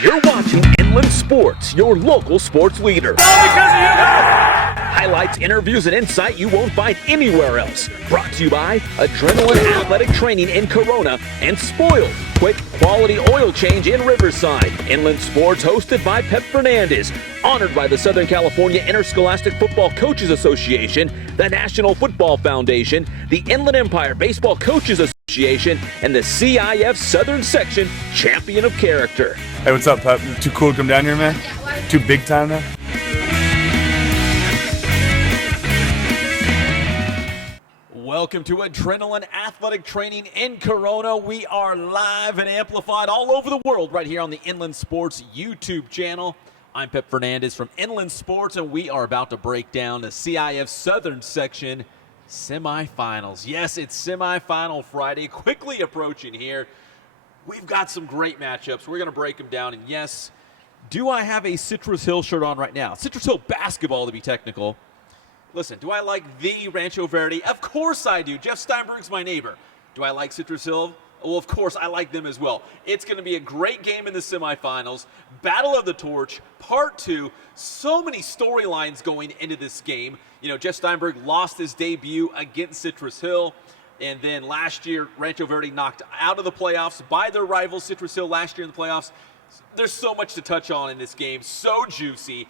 You're watching Inland Sports, your local sports leader. Highlights, interviews, and insight you won't find anywhere else. Brought to you by Adrenaline Athletic Training in Corona and Spoiled, quick quality oil change in Riverside. Inland Sports hosted by Pep Fernandez. Honored by the Southern California Interscholastic Football Coaches Association, the National Football Foundation, the Inland Empire Baseball Coaches Association, and the CIF Southern Section Champion of Character. Hey, what's up, Pep? Too cool to come down here, man? Too big time now? Welcome to Adrenaline Athletic Training in Corona. We are live and amplified all over the world right here on the Inland Sports YouTube channel. I'm Pep Fernandez from Inland Sports, and we are about to break down the CIF Southern Section semifinals. Yes, it's semifinal Friday, quickly approaching here. We've got some great matchups. We're going to break them down, and yes, do I have a Citrus Hill shirt on right now? Citrus Hill basketball, to be technical. Listen, do I like the Rancho Verde? Of course I do. Jeff Steinberg's my neighbor. Do I like Citrus Hill? Well, of course, I like them as well. It's going to be a great game in the semifinals. Battle of the Torch, Part 2. So many storylines going into this game. You know, Jeff Steinberg lost his debut against Citrus Hill. And then last year, Rancho Verde knocked out of the playoffs by their rival Citrus Hill last year in the playoffs. There's so much to touch on in this game. So juicy.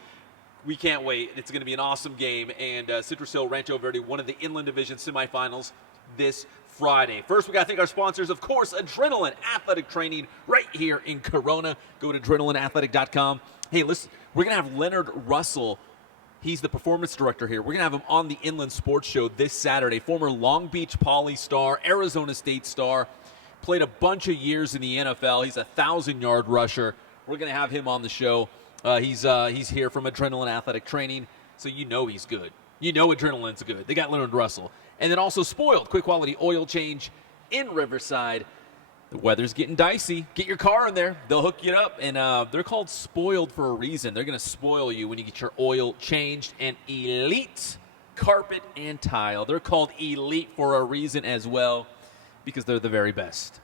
We can't wait. It's going to be an awesome game. And Citrus Hill, Rancho Verde, one of the Inland Division semifinals this Friday. First, we got to thank our sponsors, of course, Adrenaline Athletic Training right here in Corona. Go to adrenalineathletic.com. Hey, listen, we're going to have Leonard Russell. He's the performance director here. We're going to have him on the Inland Sports Show this Saturday. Former Long Beach Poly star, Arizona State star. Played a bunch of years in the NFL. He's a 1,000-yard rusher. We're going to have him on the show. He's here from Adrenaline Athletic Training, so you know he's good. You know Adrenaline's good. They got Leonard Russell. And then also Spoiled, quick quality oil change in Riverside. The weather's getting dicey. Get your car in there. They'll hook you up, and they're called Spoiled for a reason. They're going to spoil you when you get your oil changed. And Elite Carpet and Tile. They're called Elite for a reason as well, because they're the very best.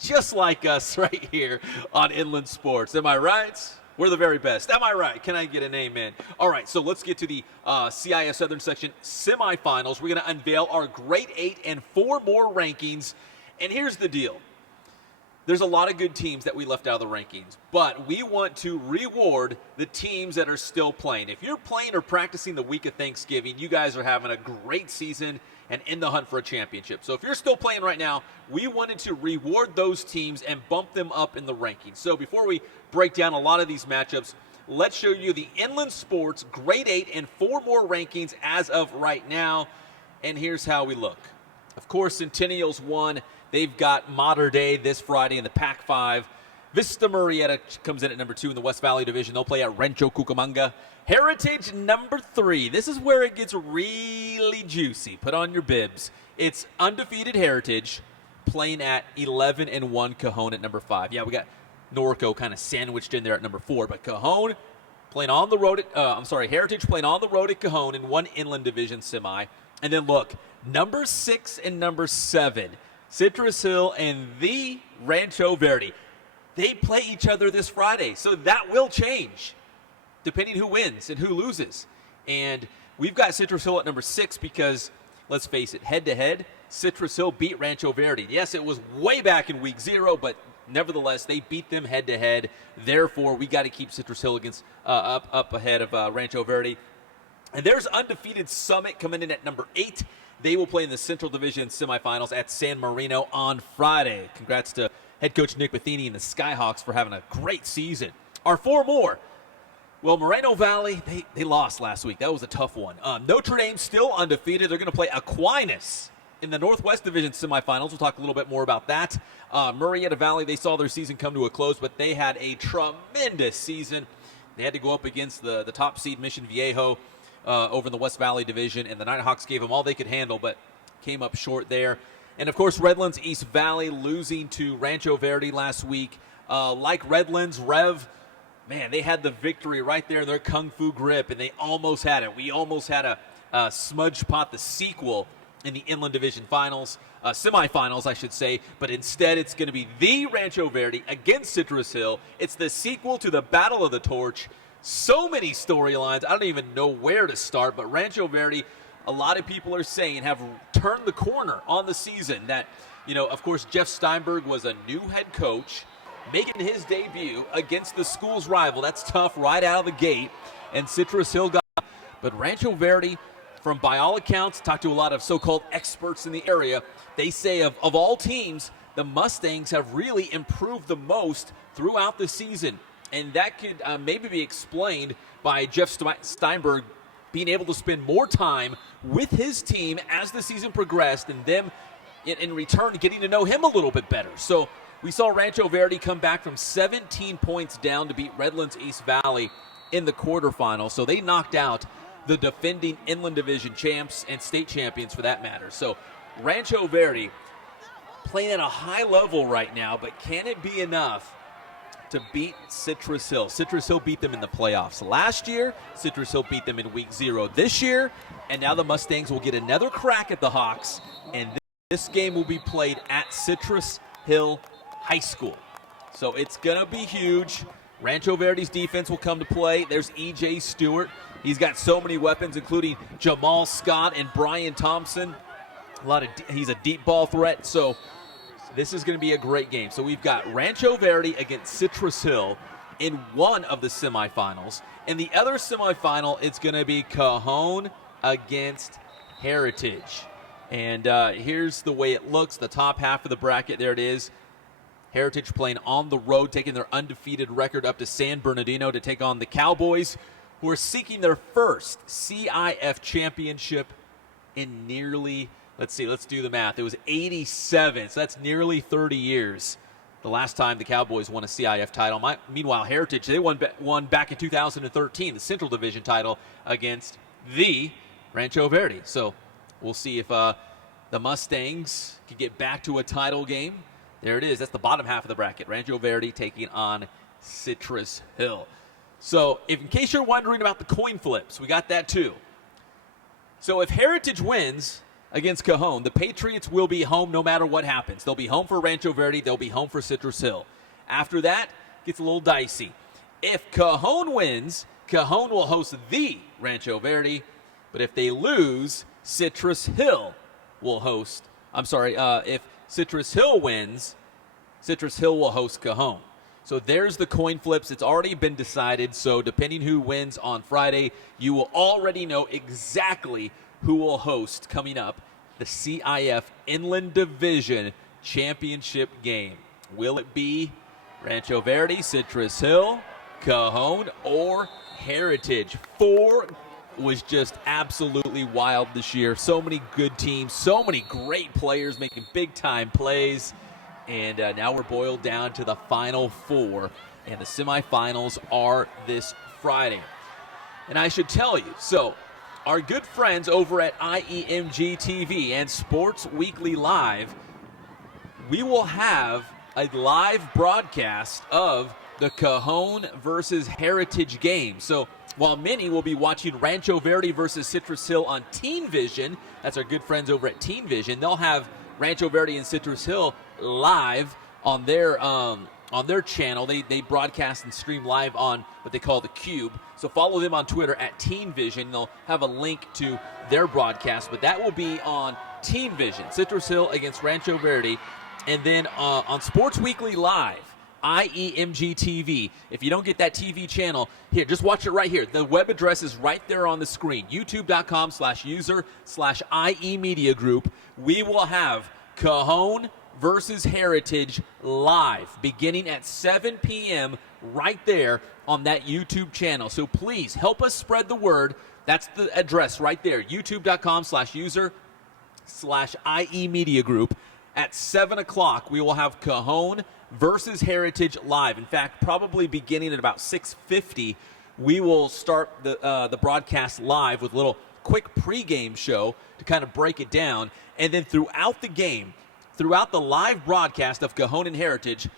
Just like us right here on Inland Sports. Am I right? We're the very best. Am I right? Can I get an amen? All right, so let's get to the CIF Southern Section semifinals. We're going to unveil our Grade 8 and 4 more rankings. And here's the deal. There's a lot of good teams that we left out of the rankings, but we want to reward the teams that are still playing. If you're playing or practicing the week of Thanksgiving, you guys are having a great season and in the hunt for a championship. So if you're still playing right now, we wanted to reward those teams and bump them up in the rankings. So before we break down a lot of these matchups, let's show you the Inland Sports Grade 8 and 4 more rankings as of right now. And here's how we look. Of course, Centennial's won. They've got Mater Dei this Friday in the Pac-5. Vista Murrieta comes in at number 2 in the West Valley Division. They'll play at Rancho Cucamonga. Heritage number 3. This is where it gets really juicy. Put on your bibs. It's undefeated Heritage playing at 11-1 Cajon at number 5. Yeah, we got Norco kind of sandwiched in there at number 4, but Cajon playing on the road at, Heritage playing on the road at Cajon in one Inland Division semi. And then look, number 6 and number 7, Citrus Hill and the Rancho Verde. They play each other this Friday, so that will change depending who wins and who loses. And we've got Citrus Hill at number 6 because, let's face it, head-to-head, Citrus Hill beat Rancho Verde. Yes, it was way back in week 0, but nevertheless, they beat them head-to-head. Therefore, we got to keep Citrus Hill against up ahead of Rancho Verde. And there's undefeated Summit coming in at number 8. They will play in the Central Division semifinals at San Marino on Friday. Congrats to head coach Nick Matheny and the Skyhawks for having a great season. Our 4 more. Well, Moreno Valley, they lost last week. That was a tough one. Notre Dame still undefeated. They're going to play Aquinas in the Northwest Division semifinals. We'll talk a little bit more about that. Murrieta Valley, they saw their season come to a close, but they had a tremendous season. They had to go up against the top seed Mission Viejo over in the West Valley Division, and the Nighthawks gave them all they could handle, but came up short there. And, of course, Redlands East Valley losing to Rancho Verde last week. Like Redlands, Rev, man, they had the victory right there in their Kung Fu grip, and they almost had it. We almost had a Smudge Pot, the sequel, in the Inland Division Finals, semifinals, I should say, but instead it's going to be the Rancho Verde against Citrus Hill. It's the sequel to the Battle of the Torch. So many storylines. I don't even know where to start, but Rancho Verde, a lot of people are saying, have turned the corner on the season. That, of course, Jeff Steinberg was a new head coach, making his debut against the school's rival. That's tough right out of the gate, and Citrus Hill got. But Rancho Verde, by all accounts, talked to a lot of so-called experts in the area, they say of all teams, the Mustangs have really improved the most throughout the season. And that could maybe be explained by Jeff Steinberg being able to spend more time with his team as the season progressed, and them, in return, getting to know him a little bit better. So we saw Rancho Verde come back from 17 points down to beat Redlands East Valley in the quarterfinals. So they knocked out the defending Inland Division champs and state champions for that matter. So Rancho Verde playing at a high level right now, but can it be enough to beat Citrus Hill? Citrus Hill beat them in the playoffs last year. Citrus Hill beat them in week 0 this year. And now the Mustangs will get another crack at the Hawks. And this game will be played at Citrus Hill High School. So it's going to be huge. Rancho Verde's defense will come to play. There's E.J. Stewart. He's got so many weapons, including Jamal Scott and Brian Thompson. He's a deep ball threat. So this is going to be a great game. So we've got Rancho Verde against Citrus Hill in one of the semifinals. In the other semifinal, it's going to be Cajon against Heritage. And here's the way it looks. The top half of the bracket, there it is. Heritage playing on the road, taking their undefeated record up to San Bernardino to take on the Cowboys, who are seeking their first CIF championship in nearly, let's do the math. It was 87, so that's nearly 30 years. The last time the Cowboys won a CIF title. Meanwhile, Heritage, they won back in 2013, the Central Division title against the Rancho Verde. So we'll see if the Mustangs can get back to a title game. There it is. That's the bottom half of the bracket. Rancho Verde taking on Citrus Hill. So in case you're wondering about the coin flips, we got that too. So if Heritage wins against Cajon, the Patriots will be home no matter what happens. They'll be home for Rancho Verde. They'll be home for Citrus Hill. After that, it gets a little dicey. If Cajon wins, Cajon will host the Rancho Verde. But if they lose, Citrus Hill will host. If Citrus Hill wins, Citrus Hill will host Cajon. So there's the coin flips. It's already been decided. So depending who wins on Friday, you will already know exactly who will host coming up the CIF Inland Division Championship game. Will it be Rancho Verde, Citrus Hill, Cajon, or Heritage? 4 was just absolutely wild this year. So many good teams, so many great players making big-time plays. And now we're boiled down to the final 4. And the semifinals are this Friday. And I should tell you, so our good friends over at IEMG TV and Sports Weekly Live, we will have a live broadcast of the Cajon versus Heritage game. So while many will be watching Rancho Verde versus Citrus Hill on Teen Vision, that's our good friends over at Teen Vision, they'll have Rancho Verde and Citrus Hill live on their channel. They broadcast and stream live on what they call the Cube. So follow them on Twitter at Teen Vision. They'll have a link to their broadcast, but that will be on Teen Vision, Citrus Hill against Rancho Verde. And then on Sports Weekly Live, IEMG TV. If you don't get that TV channel, here, just watch it right here. The web address is right there on the screen, youtube.com/user/IE Media Group. We will have Cajon versus Heritage live beginning at 7 p.m. right there on that YouTube channel. So please help us spread the word. That's the address right there, youtube.com/user/IE Media Group. At 7 o'clock, we will have Cajon versus Heritage live. In fact, probably beginning at about 6:50, we will start the broadcast live with a little quick pregame show to kind of break it down. And then throughout the game, throughout the live broadcast of Cajon and Heritage,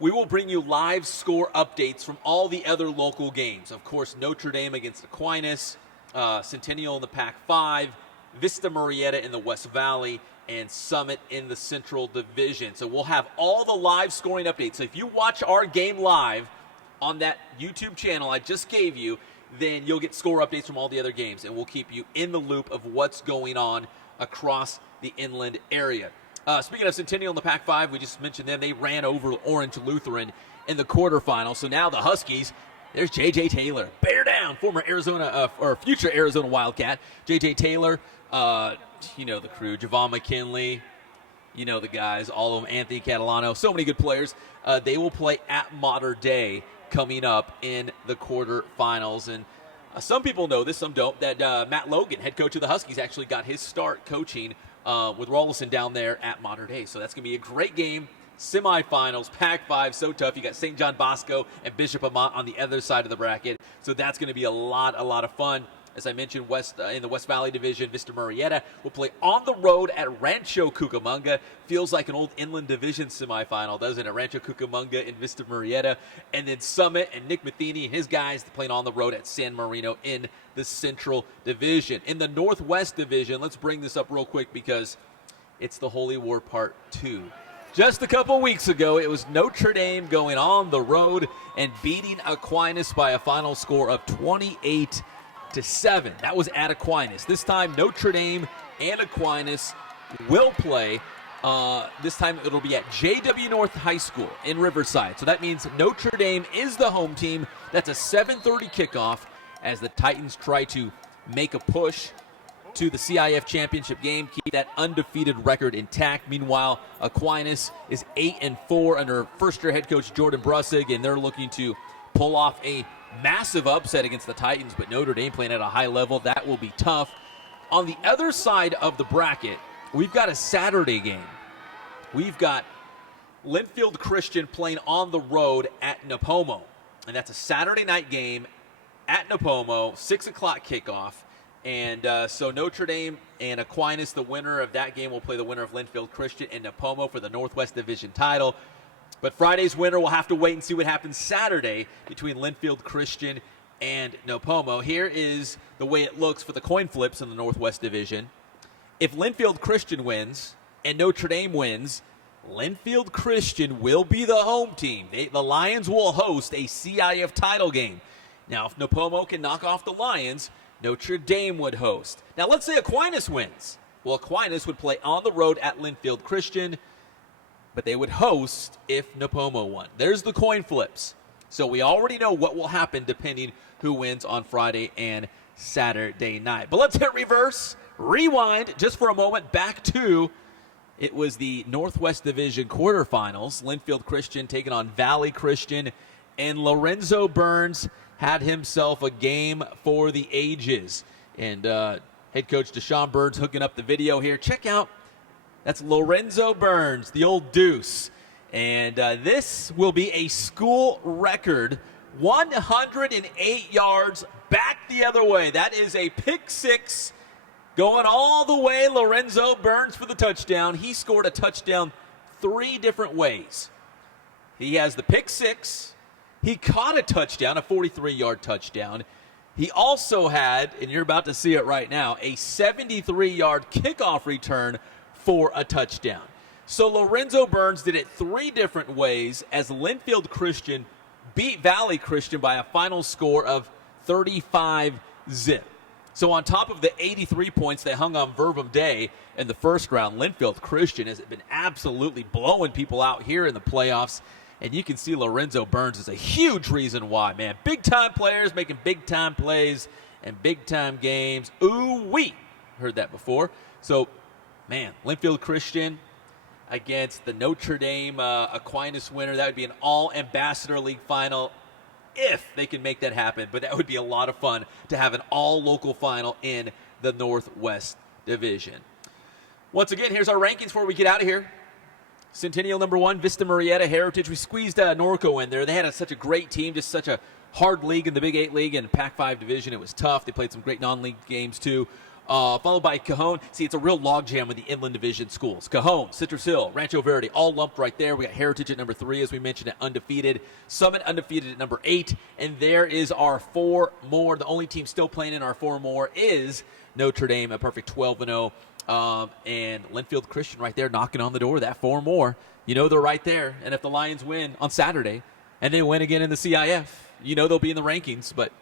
we will bring you live score updates from all the other local games. Of course, Notre Dame against Aquinas, Centennial in the Pac-5, Vista Murrieta in the West Valley, and Summit in the Central Division. So we'll have all the live scoring updates. So if you watch our game live on that YouTube channel I just gave you, then you'll get score updates from all the other games, and we'll keep you in the loop of what's going on across the inland area. Speaking of Centennial in the Pac-5, we just mentioned them. They ran over Orange Lutheran in the quarterfinals. So now the Huskies, there's J.J. Taylor. Bear down, former Arizona, or future Arizona Wildcat. J.J. Taylor, you know the crew. Javon McKinley, you know the guys, all of them. Anthony Catalano, so many good players. They will play at Mater Dei coming up in the quarterfinals. And some people know this, some don't, that Matt Logan, head coach of the Huskies, actually got his start coaching with Rollison down there at Mater Dei. So that's going to be a great game. Semifinals, Pac-5, so tough. You got St. John Bosco and Bishop Amat on the other side of the bracket. So that's going to be a lot of fun. As I mentioned, in the West Valley Division, Vista Murrieta will play on the road at Rancho Cucamonga. Feels like an old Inland Division semifinal, doesn't it? Rancho Cucamonga and Vista Murrieta. And then Summit and Nick Matheny and his guys playing on the road at San Marino in the Central Division. In the Northwest Division, let's bring this up real quick because it's the Holy War Part 2. Just a couple weeks ago, it was Notre Dame going on the road and beating Aquinas by a final score of 28-7. That was at Aquinas. This time, Notre Dame and Aquinas will play. This time, it'll be at J.W. North High School in Riverside. So that means Notre Dame is the home team. That's a 7:30 kickoff as the Titans try to make a push to the CIF championship game, keep that undefeated record intact. Meanwhile, Aquinas is 8-4 under first-year head coach Jordan Brussig, and they're looking to pull off a massive upset against the Titans, but Notre Dame playing at a high level. That will be tough. On the other side of the bracket, we've got a Saturday game. We've got Linfield Christian playing on the road at Nipomo, and that's a Saturday night game at Nipomo, 6 o'clock kickoff. And so Notre Dame and Aquinas, the winner of that game, will play the winner of Linfield Christian and Nipomo for the Northwest Division title. But Friday's winner will have to wait and see what happens Saturday between Linfield Christian and Nipomo. Here is the way it looks for the coin flips in the Northwest Division. If Linfield Christian wins and Notre Dame wins, Linfield Christian will be the home team. The Lions will host a CIF title game. Now, if Nipomo can knock off the Lions, Notre Dame would host. Now, let's say Aquinas wins. Well, Aquinas would play on the road at Linfield Christian, but they would host if Nipomo won. There's the coin flips. So we already know what will happen depending who wins on Friday and Saturday night. But let's hit reverse, rewind just for a moment back to, it was the Northwest Division quarterfinals. Linfield Christian taking on Valley Christian, and Lorenzo Burns had himself a game for the ages. And head coach Deshaun Burns hooking up the video here. Check out, that's Lorenzo Burns, the old deuce. And this will be a school record, 108 yards back the other way. That is a pick six going all the way. Lorenzo Burns for the touchdown. He scored a touchdown 3 different ways. He has the pick six. He caught a touchdown, a 43-yard touchdown. He also had, and you're about to see it right now, a 73-yard kickoff return for a touchdown. So Lorenzo Burns did it 3 different ways as Linfield Christian beat Valley Christian by a final score of 35-zip. So on top of the 83 points they hung on Verbum Day in the first round, Linfield Christian has been absolutely blowing people out here in the playoffs. And you can see Lorenzo Burns is a huge reason why, man. Big-time players making big-time plays and big-time games. Ooh-wee. Heard that before. So, man, Linfield Christian against the Notre Dame Aquinas winner. That would be an all-Ambassador League final if they can make that happen. But that would be a lot of fun to have an all-local final in the Northwest Division. Once again, here's our rankings before we get out of here. Centennial number 1, Vista Murrieta Heritage. We squeezed Norco in there. They had such a great team, just such a hard league in the Big 8 League and Pac-5 Division. It was tough. They played some great non-league games too. Followed by Cajon. See, it's a real logjam with the Inland Division schools. Cajon, Citrus Hill, Rancho Verde, all lumped right there. We got Heritage at number 3, as we mentioned, at undefeated. Summit undefeated at number 8. And there is our 4 more. The only team still playing in our 4 more is Notre Dame a perfect 12-0. And Linfield Christian right there knocking on the door, that 4 more. You know they're right there. And if the Lions win on Saturday and they win again in the CIF, you know they'll be in the rankings. But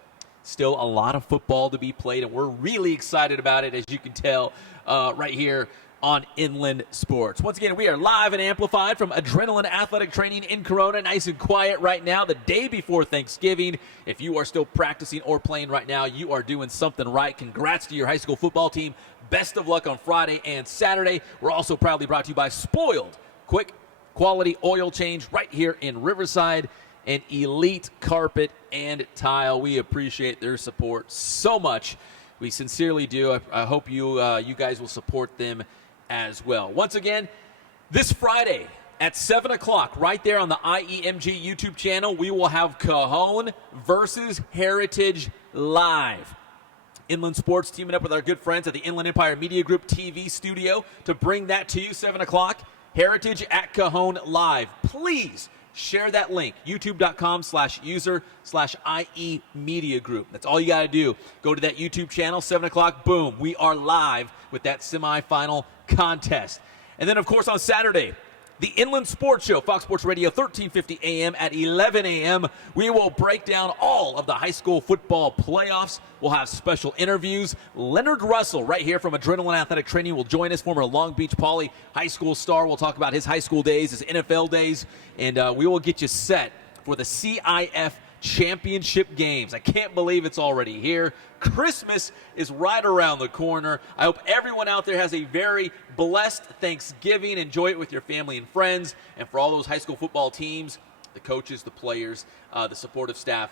still a lot of football to be played, and we're really excited about it, as you can tell right here on Inland Sports. Once again, we are live and amplified from Adrenaline Athletic Training in Corona. Nice and quiet right now, the day before Thanksgiving. If you are still practicing or playing right now, you are doing something right. Congrats to your high school football team. Best of luck on Friday and Saturday. We're also proudly brought to you by Spoiled. Quick, quality oil change right here in Riverside. And Elite Carpet and Tile. We appreciate their support so much. We sincerely do. I hope you guys will support them as well. Once again, this Friday at 7 o'clock, right there on the IEMG YouTube channel, we will have Cajon versus Heritage live. Inland Sports teaming up with our good friends at the Inland Empire Media Group TV studio to bring that to you, 7 o'clock. Heritage at Cajon live. Please share that link, youtube.com/user/IE Media Group. That's all you got to do. Go to that YouTube channel, 7 o'clock, boom. We are live with that semifinal contest. And then, of course, on Saturday, the Inland Sports Show, Fox Sports Radio, 1350 a.m. at 11 a.m. We will break down all of the high school football playoffs. We'll have special interviews. Leonard Russell, right here from Adrenaline Athletic Training, will join us, former Long Beach Poly high school star. We'll talk about his high school days, his NFL days, and we will get you set for the CIF championship games. I can't believe it's already here. Christmas is right around the corner. I hope everyone out there has a very blessed Thanksgiving. Enjoy it with your family and friends. And for all those high school football teams, the coaches, the players, the supportive staff,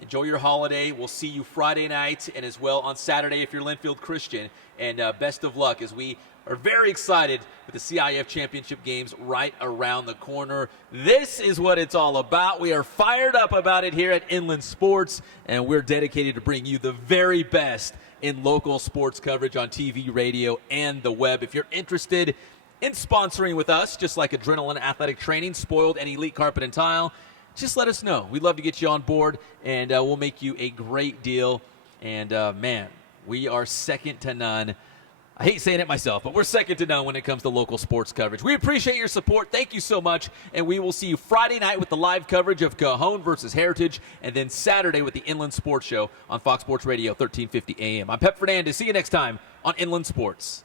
enjoy your holiday. We'll see you Friday night and as well on Saturday if you're Linfield Christian. And best of luck as we are very excited with the CIF championship games right around the corner. This is what it's all about. We are fired up about it here at Inland Sports, and we're dedicated to bring you the very best in local sports coverage on TV, radio, and the web. If you're interested in sponsoring with us, just like Adrenaline Athletic Training, Spoiled, and Elite Carpet and Tile, just let us know. We'd love to get you on board, and we'll make you a great deal. And, man, we are second to none. I hate saying it myself, but we're second to none when it comes to local sports coverage. We appreciate your support. Thank you so much, and we will see you Friday night with the live coverage of Cajon versus Heritage, and then Saturday with the Inland Sports Show on Fox Sports Radio, 1350 a.m. I'm Pep Fernandez. See you next time on Inland Sports.